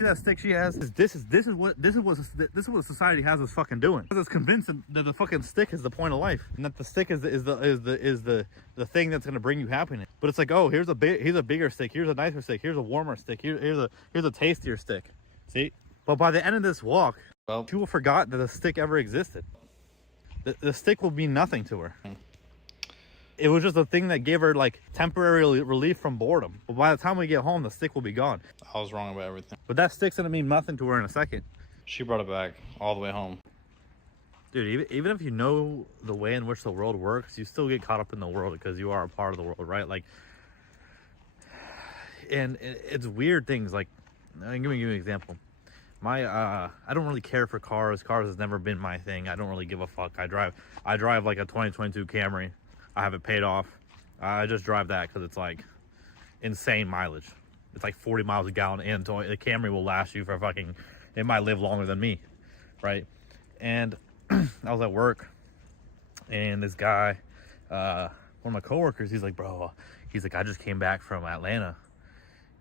see that stick she has? This is what society has us fucking doing. It's convinced that the fucking stick is the point of life, and that the stick is the thing that's gonna bring you happiness. But it's like, oh, here's a bigger stick, here's a nicer stick, here's a warmer stick, here's a tastier stick. See? But by the end of this walk, well, she will forgot that the stick ever existed. The stick will mean nothing to her. It was just a thing that gave her like temporary relief from boredom. But by the time we get home, the stick will be gone. I was wrong about everything. But that stick's gonna mean nothing to her in a second. She brought it back all the way home. Dude, even if you know the way in which the world works, you still get caught up in the world because you are a part of the world, right? Like, and it's weird things. Like, give me an example. I don't really care for cars. Cars has never been my thing. I don't really give a fuck. I drive like a 2022 Camry. I have it paid off. I just drive that because it's like insane mileage. It's like 40 miles a gallon, and the Camry will last you for fucking, it might live longer than me, right? And I was at work, and this guy, one of my coworkers, he's like, bro, he's like, I just came back from Atlanta.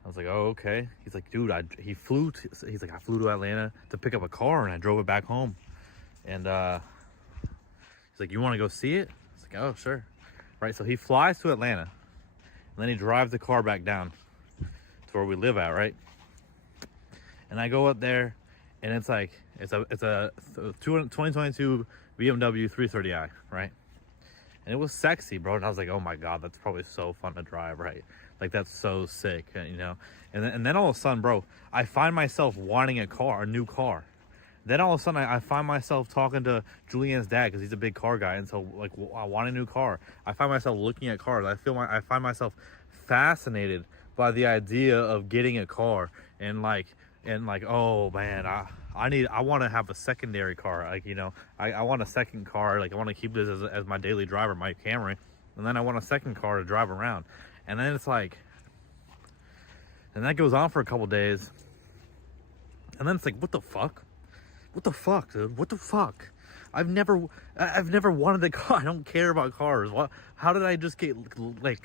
I was like, oh, okay. He's like, dude, I flew to Atlanta to pick up a car, and I drove it back home. And he's like, you want to go see it? I was like, oh, sure. Right, so he flies to Atlanta, and then he drives the car back down to where we live at, right? And I go up there, and it's like, it's a 2022 BMW 330i, right? And it was sexy, bro. And I was like, oh my God, that's probably so fun to drive, right? Like, that's so sick, you know? And then all of a sudden, bro, I find myself wanting a new car. Then all of a sudden, I find myself talking to Julianne's dad because he's a big car guy. And so, like, I want a new car. I find myself looking at cars. I find myself fascinated by the idea of getting a car. And like, oh man, I want to have a secondary car. Like, you know, I want a second car. Like, I want to keep this as my daily driver, my Camry. And then I want a second car to drive around. And then it's like, and that goes on for a couple days. And then it's like, what the fuck? What the fuck, dude? What the fuck? I've never wanted a car. I don't care about cars. What? How did I just get like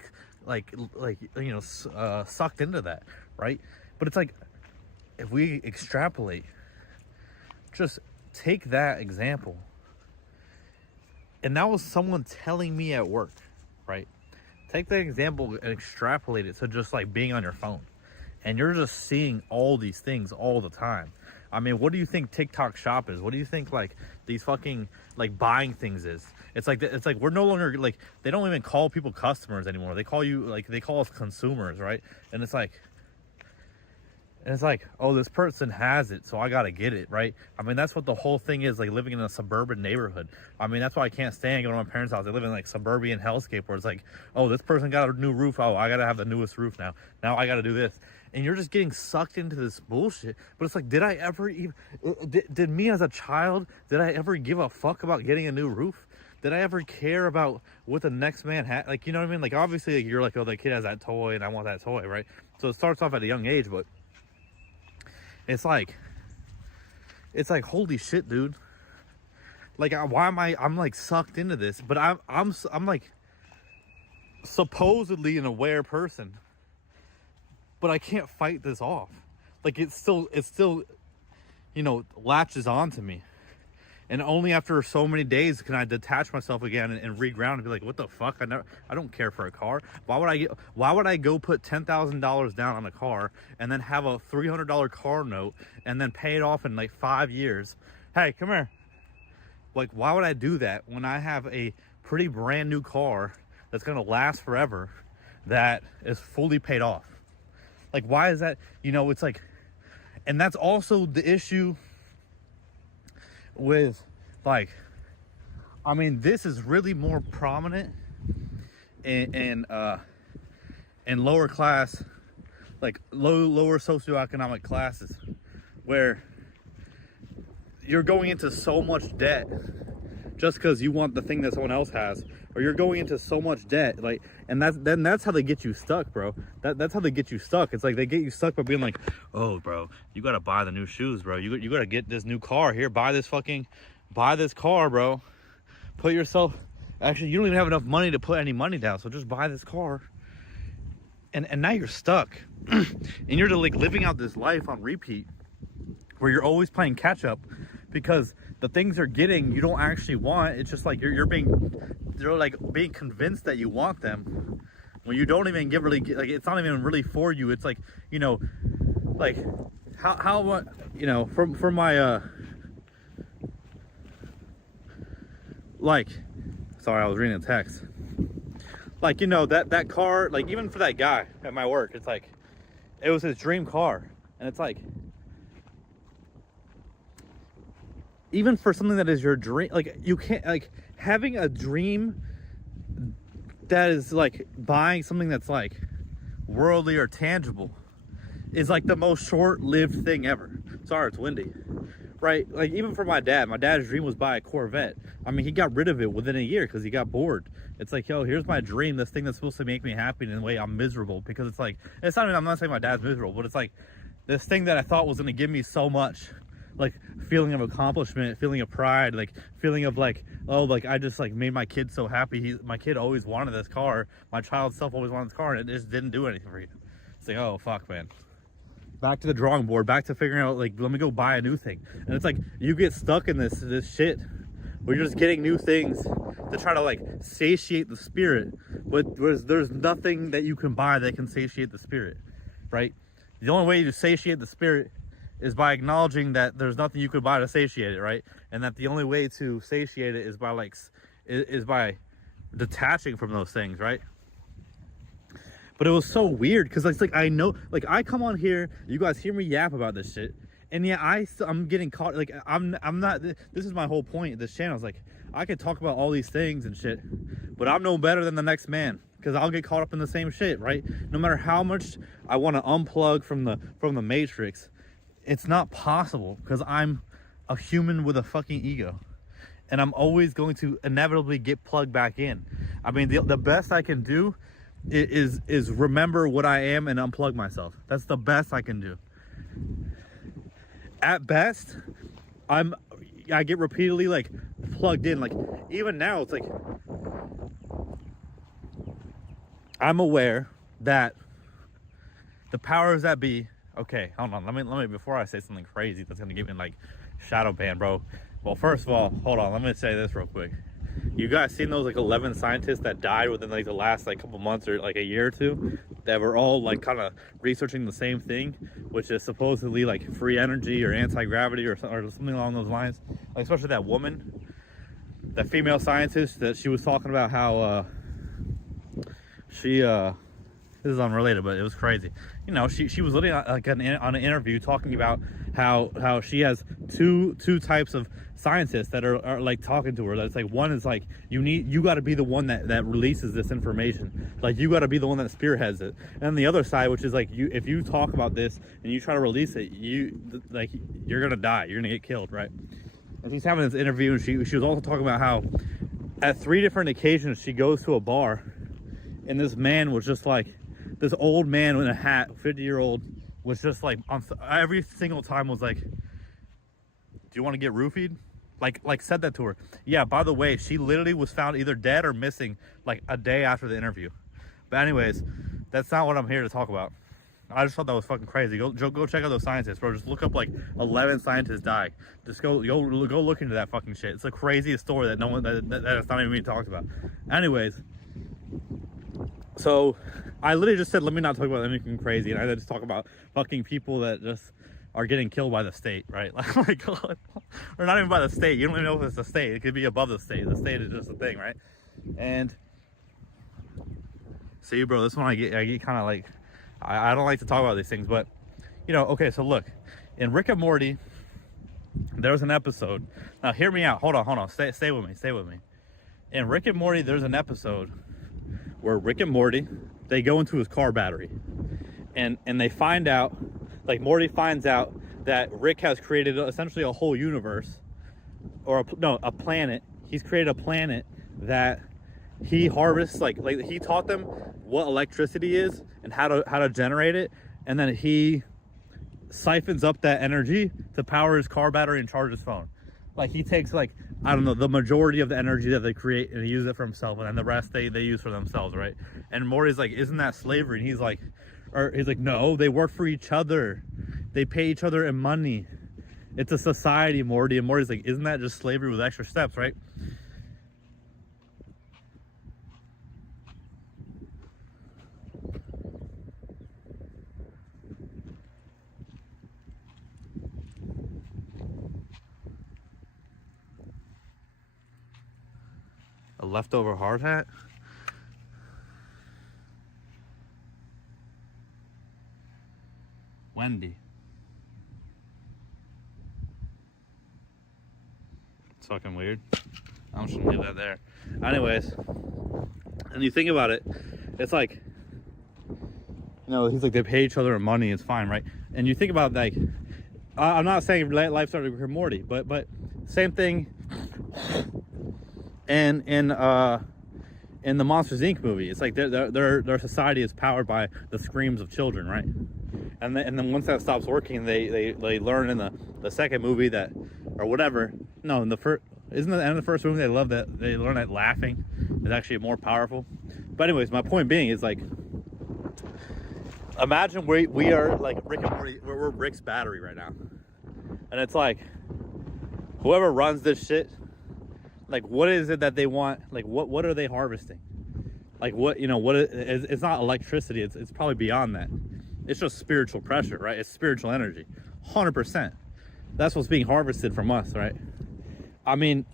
you know, sucked into that, right? But it's like, if we extrapolate, just take that example, and that was someone telling me at work, right? Take that example and extrapolate it to just like being on your phone, and you're just seeing all these things all the time. I mean, what do you think TikTok shop is? What do you think like these fucking like buying things is? It's like we're no longer like, they don't even call people customers anymore. They call us consumers, right? And it's like, oh, this person has it, so I gotta get it, right? I mean, that's what the whole thing is, like living in a suburban neighborhood. I mean, that's why I can't stand going to my parents' house. They live in like suburban hellscape where it's like, oh, this person got a new roof. Oh, I gotta have the newest roof now. Now I gotta do this. And you're just getting sucked into this bullshit. But it's like, did I ever even, did me as a child, did I ever give a fuck about getting a new roof? Did I ever care about what the next man had? Like, you know what I mean? Like, obviously, like, you're like, oh, the kid has that toy and I want that toy, right? So it starts off at a young age, but it's like, holy shit, dude. Like, why am I'm like sucked into this? But I'm like supposedly an aware person, but I can't fight this off. Like, it's still, you know, latches on to me. And only after so many days can I detach myself again and reground and be like, what the fuck? I don't care for a car. Why would I go put $10,000 down on a car and then have a $300 car note and then pay it off in like 5 years? Hey, come here. Like, why would I do that when I have a pretty brand new car that's gonna last forever that is fully paid off? Like, why is that? You know, it's like, and that's also the issue with, like, I mean, this is really more prominent in lower class, like lower socioeconomic classes, where you're going into so much debt just because you want the thing that someone else has, or you're going into so much debt, like, and that's how they get you stuck, bro. That's how they get you stuck. It's like they get you stuck by being like, oh, bro, you gotta buy the new shoes, bro. You gotta get this new car. Here, buy this car, bro. Put yourself, actually, you don't even have enough money to put any money down, so just buy this car. And now you're stuck, and you're like living out this life on repeat. where you're always playing catch up because the things you're getting you don't actually want. It's just like you're like being convinced that you want them when you don't even like it's not even really for you. It's like, you know, like how you know, from my like, sorry, I was reading a text. Like, you know, that car, like even for that guy at my work, it's like it was his dream car. And it's like, even for something that is your dream, like you can't, like having a dream that is like buying something that's like worldly or tangible is like the most short-lived thing ever. Sorry, it's windy. Right? Like even for my dad's dream was buy a Corvette. I mean, he got rid of it within a year because he got bored. It's like, yo, here's my dream, this thing that's supposed to make me happy, and in a way I'm miserable because it's like, it's not even, I'm not saying my dad's miserable, but it's like this thing that I thought was going to give me so much, like feeling of accomplishment, feeling of pride, like feeling of like, oh, like I just like made my kid so happy. My kid always wanted this car. My child self always wanted this car, and it just didn't do anything for you. It's like, oh fuck, man. Back to the drawing board, back to figuring out, like, let me go buy a new thing. And it's like you get stuck in this shit where you're just getting new things to try to like satiate the spirit, but there's nothing that you can buy that can satiate the spirit, right? The only way to satiate the spirit is by acknowledging that there's nothing you could buy to satiate it, right? And that the only way to satiate it is by like is by detaching from those things, right? But it was so weird because it's like, I know, like I come on here, you guys hear me yap about this shit, and yeah, I'm getting caught. Like I'm not. This is my whole point of this channel. Is like I could talk about all these things and shit, but I'm no better than the next man because I'll get caught up in the same shit, right? No matter how much I want to unplug from the matrix, it's not possible because I'm a human with a fucking ego, and I'm always going to inevitably get plugged back in. I mean, the best I can do is remember what I am and unplug myself. That's the best I can do. At best, I get repeatedly like plugged in. Like even now, it's like I'm aware that the powers that be. Okay, hold on. Let me before I say something crazy that's gonna get me like shadow ban, bro. Well, first of all, hold on. Let me say this real quick. You guys seen those like 11 scientists that died within like the last like couple months or like a year or two that were all like kind of researching the same thing, which is supposedly like free energy or anti-gravity or something along those lines. Like especially that woman, that female scientist, that she was talking about how she this is unrelated, but it was crazy. You know, she was literally like on an interview talking about how she has two types of scientists that are like talking to her. That's like, one is like, you got to be the one that releases this information. Like you got to be the one that spearheads it. And the other side, which is like, if you talk about this and you try to release it, you're gonna die. You're gonna get killed, right? And she's having this interview, and she was also talking about how at 3 different occasions she goes to a bar, and this man was just like, this old man with a hat, 50-year-old, was just like, every single time was like, do you want to get roofied? Like said that to her. Yeah, by the way, she literally was found either dead or missing like a day after the interview. But anyways, that's not what I'm here to talk about. I just thought that was fucking crazy. Go check out those scientists, bro. Just look up like 11 scientists die. Just go look into that fucking shit. It's the craziest story that no one that's not even being talked about. Anyways, so I literally just said, let me not talk about anything crazy, and I just talk about fucking people that just are getting killed by the state, right? Like, or not even by the state. You don't even know if it's the state. It could be above the state. The state is just a thing, right? And see, bro, this one I get kind of like, I don't like to talk about these things, but you know, okay, so look, in Rick and Morty, there's an episode. Now, hear me out. Hold on. Stay with me. In Rick and Morty, there's an episode where Rick and Morty, they go into his car battery, and they find out, like Morty finds out that Rick has created essentially a whole universe, or a planet. He's created a planet that he harvests, like he taught them what electricity is and how to generate it, and then he siphons up that energy to power his car battery and charge his phone. Like he takes, like, I don't know, the majority of the energy that they create and he uses it for himself, and then the rest they use for themselves, right? And Morty's like, isn't that slavery? And he's like, no, they work for each other. They pay each other in money. It's a society, Morty. And Morty's like, isn't that just slavery with extra steps, right? A leftover hard hat? Wendy. It's fucking weird. I'm just gonna leave that there. Anyways, and you think about it, it's like, you know, he's like, they pay each other money, it's fine, right? And you think about, like, I'm not saying life started with Rick and Morty, but same thing. And in the Monsters Inc. movie, it's like their society is powered by the screams of children, right? And then once that stops working, they learn in the second movie that, or whatever. No, in the first, isn't it the end of the first movie? They love that they learn that laughing is actually more powerful. But anyways, my point being is, like, imagine we are like Rick and Morty. We're Rick's battery right now, and it's like, whoever runs this shit, like, what is it that they want? Like, what are they harvesting? Like, what, you know, what it's not electricity. It's probably beyond that. It's just spiritual pressure, right? It's spiritual energy, 100%. That's what's being harvested from us, right? I mean,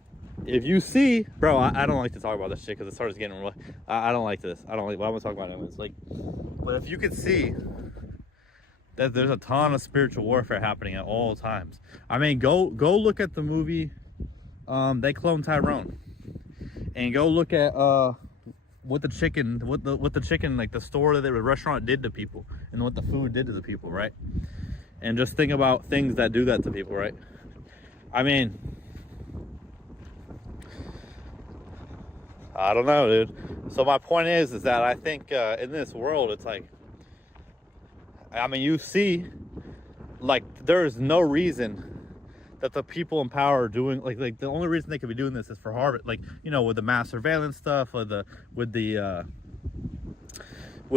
if you see, bro, I don't like to talk about this shit because it starts getting real. I don't like this. I don't like. What I'm gonna talk about it. It's like, but if you could see that there's a ton of spiritual warfare happening at all times. I mean, go look at the movie. They cloned Tyrone, and go look at what the chicken, like the store that the restaurant did to people, and what the food did to the people, right? And just think about things that do that to people, right? I mean, I don't know, dude. So my point is that I think in this world, it's like, I mean, you see, like, there's no reason that the people in power are doing, like the only reason they could be doing this is for harvest, like, you know, with the mass surveillance stuff, with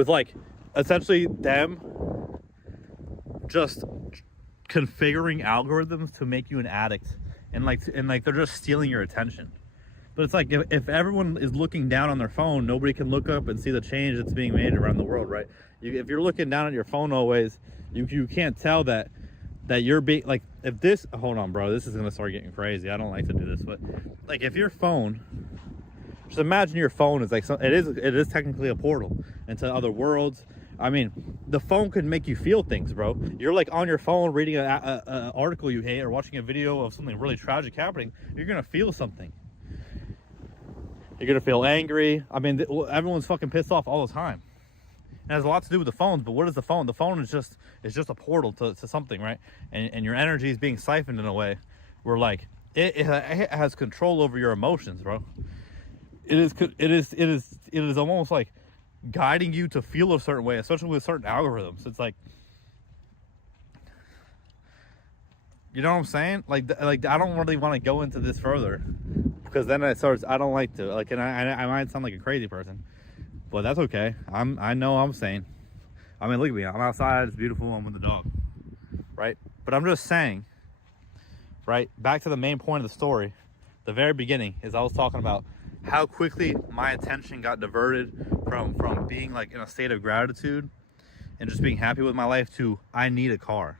like essentially them just configuring algorithms to make you an addict, and like they're just stealing your attention. But it's like, if everyone is looking down on their phone, nobody can look up and see the change that's being made around the world, right? If you're looking down at your phone always, you can't tell that you're being, like, if this, hold on, bro, this is gonna start getting crazy. I don't like to do this, but like, if your phone, just imagine your phone is like, it is technically a portal into other worlds. I mean, the phone could make you feel things, bro. You're like on your phone reading an article you hate, or watching a video of something really tragic happening. You're gonna feel something. You're gonna feel angry. I mean, everyone's fucking pissed off all the time. It has a lot to do with the phones, but what is the phone? The phone is just a portal to something, right? And your energy is being siphoned in a way where, like, it has control over your emotions, bro. It is almost like guiding you to feel a certain way, especially with certain algorithms. It's like, you know what I'm saying? Like I don't really want to go into this further, because then it starts, I don't like to, like, and I might sound like a crazy person, but that's okay. I know I'm sane. I mean, look at me. I'm outside. It's beautiful. I'm with the dog, right? But I'm just saying, right? Back to the main point of the story. The very beginning is I was talking about how quickly my attention got diverted from being like in a state of gratitude and just being happy with my life to, I need a car.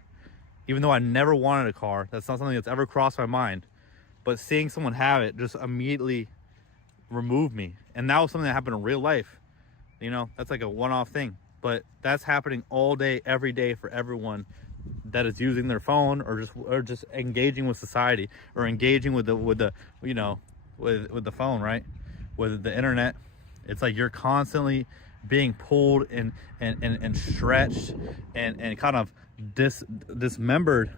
Even though I never wanted a car, that's not something that's ever crossed my mind. But seeing someone have it just immediately removed me. And that was something that happened in real life. You know, that's like a one-off thing. But that's happening all day, every day for everyone that is using their phone, or just engaging with society, or engaging with the you know, with the phone, right? With the internet. It's like you're constantly being pulled and stretched and kind of dismembered,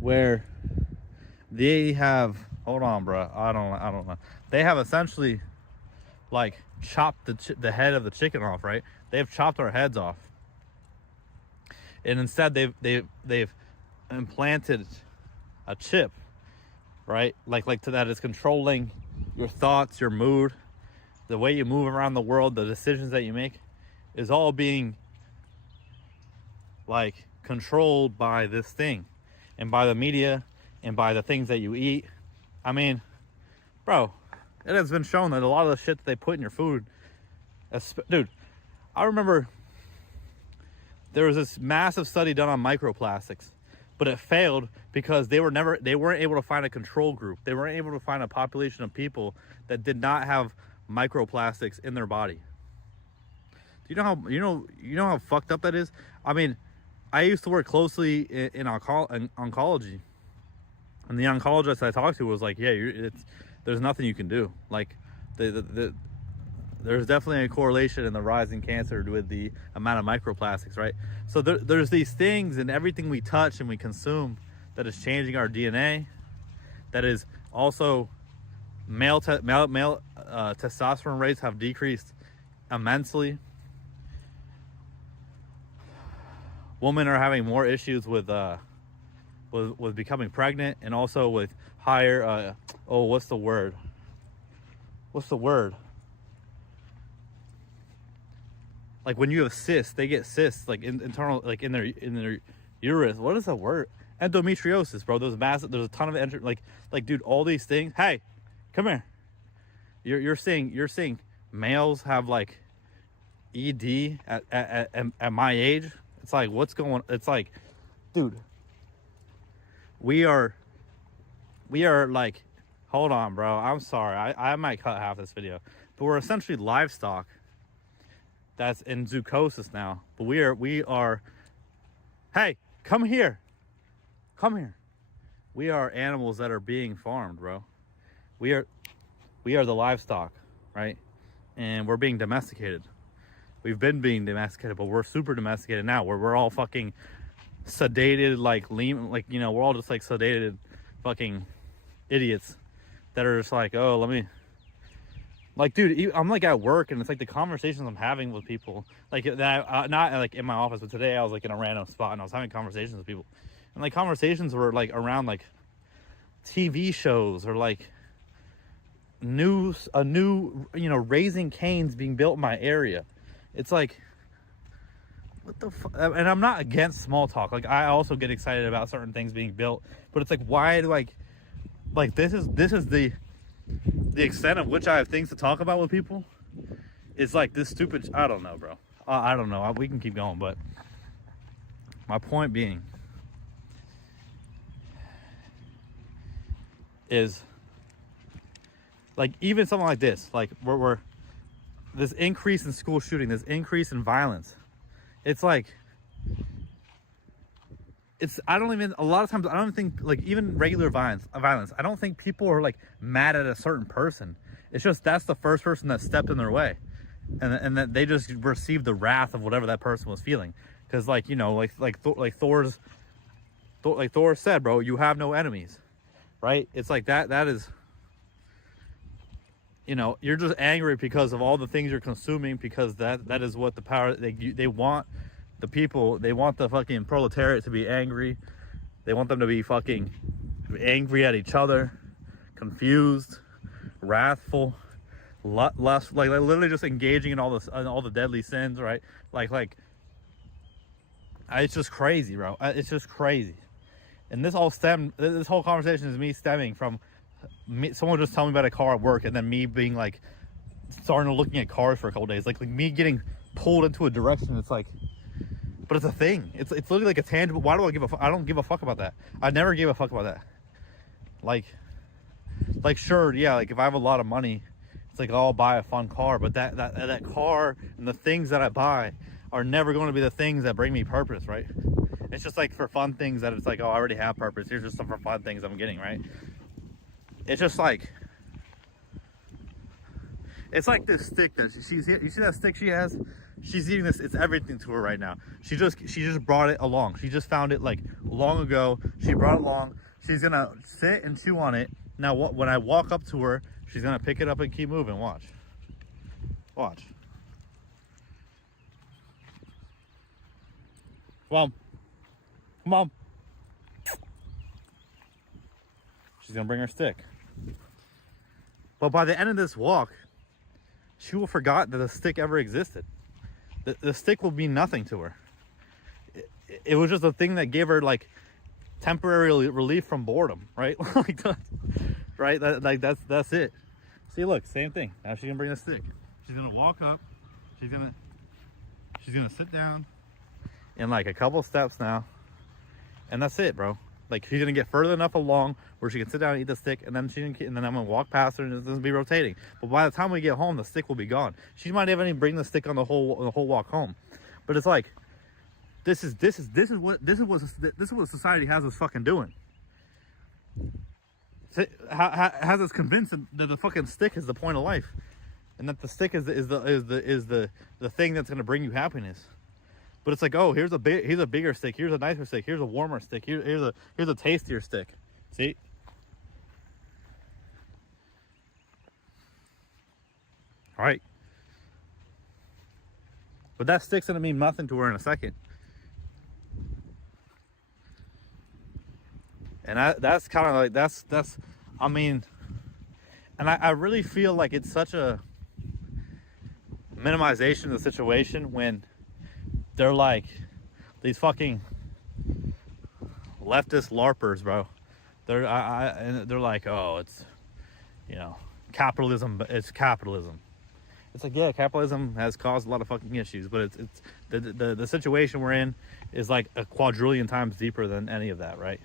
where they have, hold on, bro, I don't know, they have essentially like chopped the head of the chicken off, right? They've chopped our heads off, and instead they've implanted a chip, right? Like to that is controlling your thoughts, your mood, the way you move around the world, the decisions that you make, is all being like controlled by this thing. and by the media and by the things that you eat. I mean, bro, it has been shown that a lot of the shit that they put in your food, dude, I remember there was this massive study done on microplastics, but it failed because they weren't able to find a control group. They weren't able to find a population of people that did not have microplastics in their body. Do you know how fucked up that is? I mean, I used to work closely in oncology, and the oncologist I talked to was like, "Yeah, there's nothing you can do. Like, there's definitely a correlation in the rise in cancer with the amount of microplastics, right? So there's these things in everything we touch and we consume that is changing our DNA. That is also male testosterone rates have decreased immensely. Women are having more issues with becoming pregnant, and also with higher what's the word? Like when you have cysts, they get cysts like internal, like in their uterus. What is the word? Endometriosis, bro. There's a ton of like dude, all these things. Hey, come here. You're seeing males have like ED at my age. It's like, what's going? It's like, dude, we are like, hold on, bro. I'm sorry. I might cut half this video, but we're essentially livestock that's in zoochosis now. But we are, hey, come here. We are animals that are being farmed, bro. We are the livestock, right? And we're being domesticated. We've been being domesticated, but we're super domesticated now, where we're all fucking sedated, like we're all just like sedated fucking idiots that are just like, oh, let me, like, dude, I'm like at work, and it's like the conversations I'm having with people, like that, not like in my office, but today I was like in a random spot and I was having conversations with people, and like conversations were like around like TV shows, or like a new Raising Cane's being built in my area. It's like, what the fuck? And I'm not against small talk. Like, I also get excited about certain things being built, but it's like, why do like this is the extent of which I have things to talk about with people. It's like this stupid, I don't know, bro. I don't know. We can keep going, but my point being is, like, even something like this, like we're this increase in school shooting, this increase in violence, it's like, a lot of times I don't think, like, even regular violence, I don't think people are like mad at a certain person. It's just that's the first person that stepped in their way, and that they just received the wrath of whatever that person was feeling. Because like Thor said, bro, you have no enemies, right? It's like that is, you're just angry because of all the things you're consuming, because that is what the power, they want the people, they want the fucking proletariat to be angry. They want them to be fucking angry at each other, confused, wrathful, less like literally just engaging in all the deadly sins, right? Like it's just crazy, bro. It's just crazy. And this whole conversation is me stemming from someone just telling me about a car at work, and then me being like starting to looking at cars for a couple days, like me getting pulled into a direction. It's like, but it's a thing. It's literally like a tangible. Why do I give a fuck? I don't give a fuck about that. I never gave a fuck about that. Like sure, yeah, like if I have a lot of money, it's like, I'll buy a fun car, but that car and the things that I buy are never going to be the things that bring me purpose, right? It's just like for fun things that it's like, oh, I already have purpose. Here's just some for fun things I'm getting, right? It's just like, it's like this stick that you see that stick she has? She's eating this. It's everything to her right now. She just brought it along. She just found it like long ago. She brought it along. She's gonna sit and chew on it. Now, when I walk up to her, she's gonna pick it up and keep moving. Watch. Come on. She's gonna bring her stick. But by the end of this walk, she will forget that the stick ever existed. The stick will mean nothing to her. It was just a thing that gave her like temporary relief from boredom, right? Like right? That's it. See, look, same thing. Now she's gonna bring a stick. She's gonna walk up. She's gonna sit down in like a couple steps now, and that's it, bro. Like she's gonna get further enough along where she can sit down and eat the stick, and then and then I'm gonna walk past her, and it's gonna be rotating. But by the time we get home, the stick will be gone. She might even bring the stick on the whole walk home. But it's like, this is what society has us fucking doing. Has us convinced that the fucking stick is the point of life, and that the stick is the thing that's gonna bring you happiness. But it's like, oh, here's a bigger stick, here's a nicer stick, here's a warmer stick, here's a tastier stick. See? All right. But that stick's gonna mean nothing to her in a second. And that's kind of like, that's I mean, and I really feel like it's such a minimization of the situation when they're like these fucking leftist LARPers, bro. And they're like, oh, it's, you know, capitalism. It's capitalism. It's like, yeah, capitalism has caused a lot of fucking issues, but it's the situation we're in is like a quadrillion times deeper than any of that, right?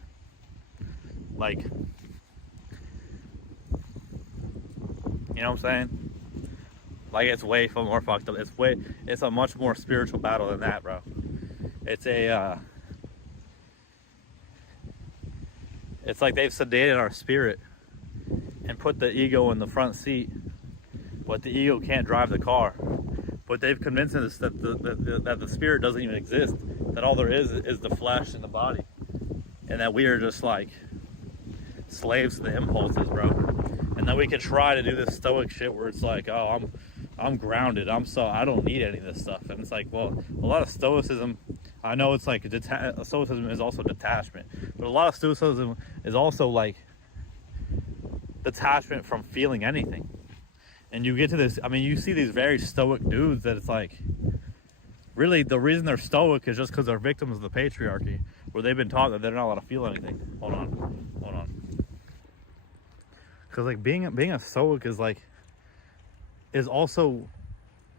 Like, you know what I'm saying? Like, it's way more fucked up. It's a much more spiritual battle than that, bro. It's it's like they've sedated our spirit and put the ego in the front seat, but the ego can't drive the car. But they've convinced us that the spirit doesn't even exist, that all there is the flesh and the body, and that we are just like slaves to the impulses, bro. And then we can try to do this stoic shit where it's like, oh, I'm grounded, I don't need any of this stuff. And it's like, well, a lot of stoicism, I know it's like stoicism is also detachment, but a lot of stoicism is also like detachment from feeling anything. And you get to this, I mean, you see these very stoic dudes that it's like, really the reason they're stoic is just because they're victims of the patriarchy, where they've been taught that they're not allowed to feel anything. Hold on. Because like being a stoic is also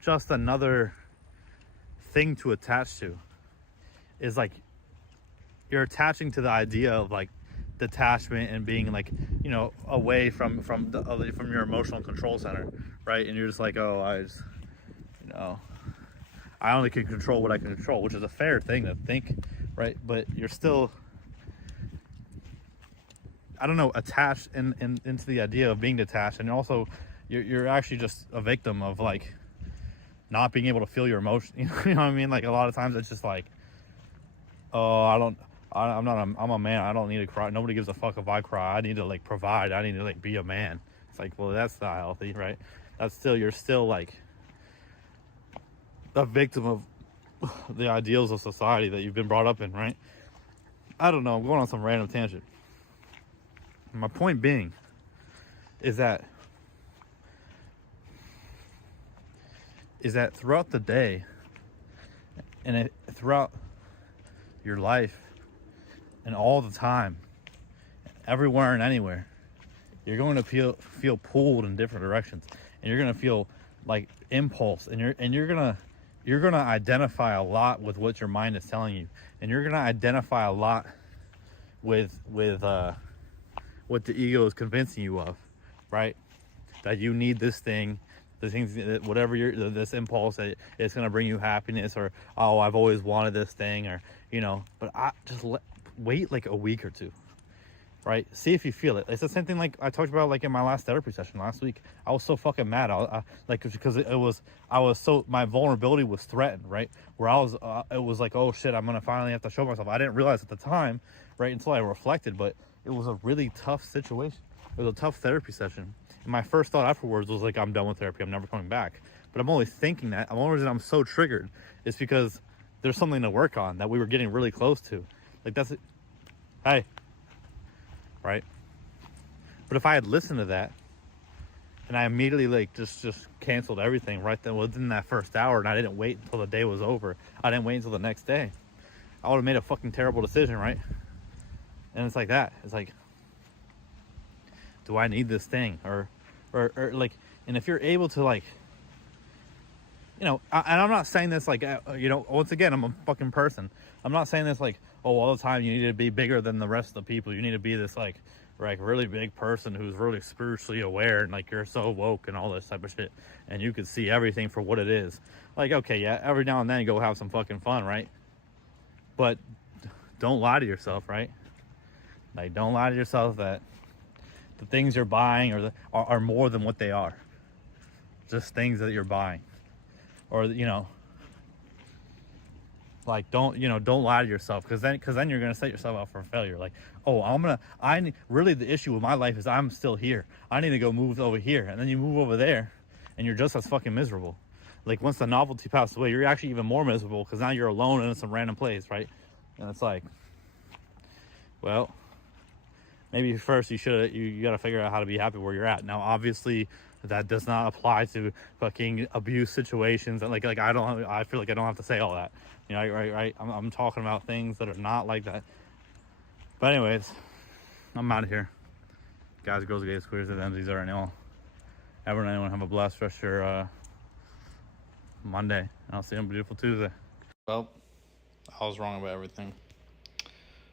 just another thing to attach to. Is like you're attaching to the idea of like detachment and being like, you know, away from your emotional control center, right? And you're just like, oh, I only can control what I can control, which is a fair thing to think, right? But you're still, I don't know, attached into the idea of being detached, and also you're actually just a victim of like not being able to feel your emotion. You know what I mean? Like a lot of times it's just like, oh, I'm a man. I don't need to cry. Nobody gives a fuck if I cry. I need to like provide. I need to like be a man. It's like, well, that's not healthy, right? You're still like a victim of the ideals of society that you've been brought up in, right? I don't know. I'm going on some random tangent. My point being is that throughout the day and throughout your life and all the time, everywhere and anywhere, you're going to feel pulled in different directions, and you're going to feel like impulse, and you're going to identify a lot with what your mind is telling you, and you're going to identify a lot with what the ego is convincing you of, right? That you need this thing, the things, whatever this impulse that it's going to bring you happiness, or, oh, I've always wanted this thing, or, you know, but wait like a week or two, right? See if you feel it. It's the same thing like I talked about like in my last therapy session last week. I was so fucking mad. Because my vulnerability was threatened, right? Where it was like, oh shit, I'm going to finally have to show myself. I didn't realize at the time, right, until I reflected, but it was a really tough situation. It was a tough therapy session. And my first thought afterwards was like, I'm done with therapy. I'm never coming back. But I'm only thinking that. The only reason I'm so triggered is because there's something to work on that we were getting really close to. Like, that's it. Hey. Right? But if I had listened to that and I immediately like just canceled everything right then within that first hour, and I didn't wait until the day was over, I didn't wait until the next day, I would have made a fucking terrible decision, right? And it's like that. It's like, do I need this thing? Or like, and if you're able to, like, you know, and I'm not saying this like, you know, once again, I'm a fucking person. I'm not saying this like, oh, all the time you need to be bigger than the rest of the people. You need to be this like really big person who's really spiritually aware and like you're so woke and all this type of shit. And you can see everything for what it is. Like, okay, yeah, every now and then go have some fucking fun, right? But don't lie to yourself, right? Like, don't lie to yourself that the things you're buying are more than what they are. Just things that you're buying. Or, you know, like, don't lie to yourself, because then you're gonna set yourself up for failure. Like, oh, really the issue with my life is I'm still here. I need to go move over here, and then you move over there, and you're just as fucking miserable. Like, once the novelty passes away, you're actually even more miserable because now you're alone in some random place, right? And it's like, well, maybe first you got to figure out how to be happy where you're at. Now, obviously, that does not apply to fucking abuse situations. And like I feel like I don't have to say all that. You know, right? I'm talking about things that are not like that. But anyways, I'm out of here. Guys, girls, gays, queers, and MZs are anyone. Everyone have a blessed rest of your Monday. And I'll see you on a beautiful Tuesday. Well, I was wrong about everything.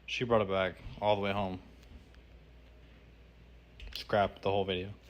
She brought it back all the way home. Scrapped the whole video.